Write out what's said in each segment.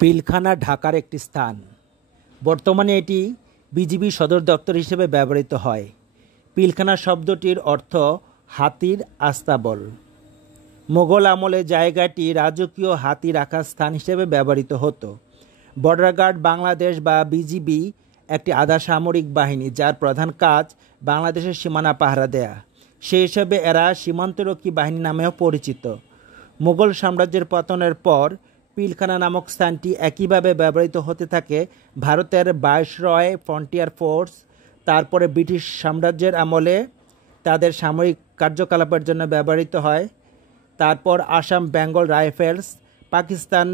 পিলখানা ঢাকার একটি স্থান। বর্তমানে এটি বিজিবি সদর দপ্তর হিসেবে ব্যবহৃত হয়। পিলখানা শব্দটির অর্থ হাতির আস্তাবল। মোগল আমলে জায়গাটি রাজকীয় হাতি রাখার স্থান হিসেবে ব্যবহৃত হতো। বর্ডার গার্ড বাংলাদেশ বা বিজিবি একটি আধা সামরিক বাহিনী, যার প্রধান কাজ বাংলাদেশের সীমানা পাহারা দেয়া। সেই হিসেবে এরা সীমান্তরক্ষী বাহিনী নামেও পরিচিত। মুঘল সাম্রাজ্যের পতনের পর পিলখানা নামক স্থানটি একইভাবে ব্যবহৃত হতে থাকে ভারতের ভাইসরয় ফ্রন্টিয়ার ফোর্স, তারপরে ব্রিটিশ সাম্রাজ্যের আমলে তাদের সামরিক কার্যকলাপের জন্য ব্যবহৃত হয়, তারপর আসাম বেঙ্গল রাইফেলস, পাকিস্তান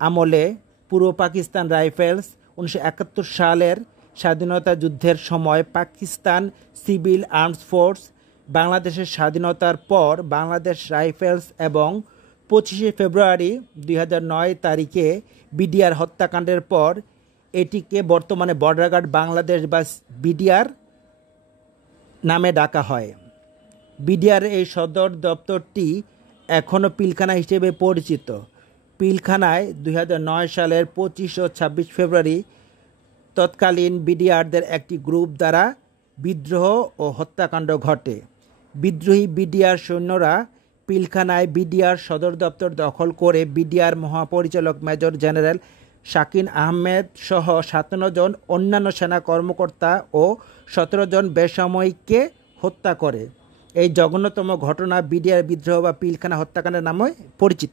আমলে পূর্ব পাকিস্তান রাইফেলস, 1971 সালের স্বাধীনতা যুদ্ধের সময় পাকিস্তান সিভিল আর্মস ফোর্স, বাংলাদেশের স্বাধীনতার পর বাংলাদেশ রাইফেলস এবং 25শে ফেব্রুয়ারি 2009 তারিখে বিডিআর হত্যাকাণ্ডের পর এটিকে বর্তমানে বর্ডার গার্ড বাংলাদেশ বা বিডিআর নামে ডাকা হয়। বিডিআর এই সদর দপ্তরটি এখনও পিলখানা হিসেবে পরিচিত। পিলখানায় 2009 সালের 25 ও 26 ফেব্রুয়ারি তৎকালীন বিডিআরদের একটি গ্রুপ দ্বারা বিদ্রোহ ও হত্যাকাণ্ড ঘটে। বিদ্রোহী বিডিআর সৈন্যরা পিলখানায় বিডিআর সদর দপ্তর দখল করে বিডিআর মহাপরিচালক মেজর জেনারেল শাকিন আহমেদ সহ 57 জন অন্যান্য সেনা কর্মকর্তা ও 17 জন বেসামরিককে হত্যা করে। এই জঘন্যতম ঘটনা বিডিআর বিদ্রোহ বা পিলখানা হত্যাকাণ্ডের নামে পরিচিত।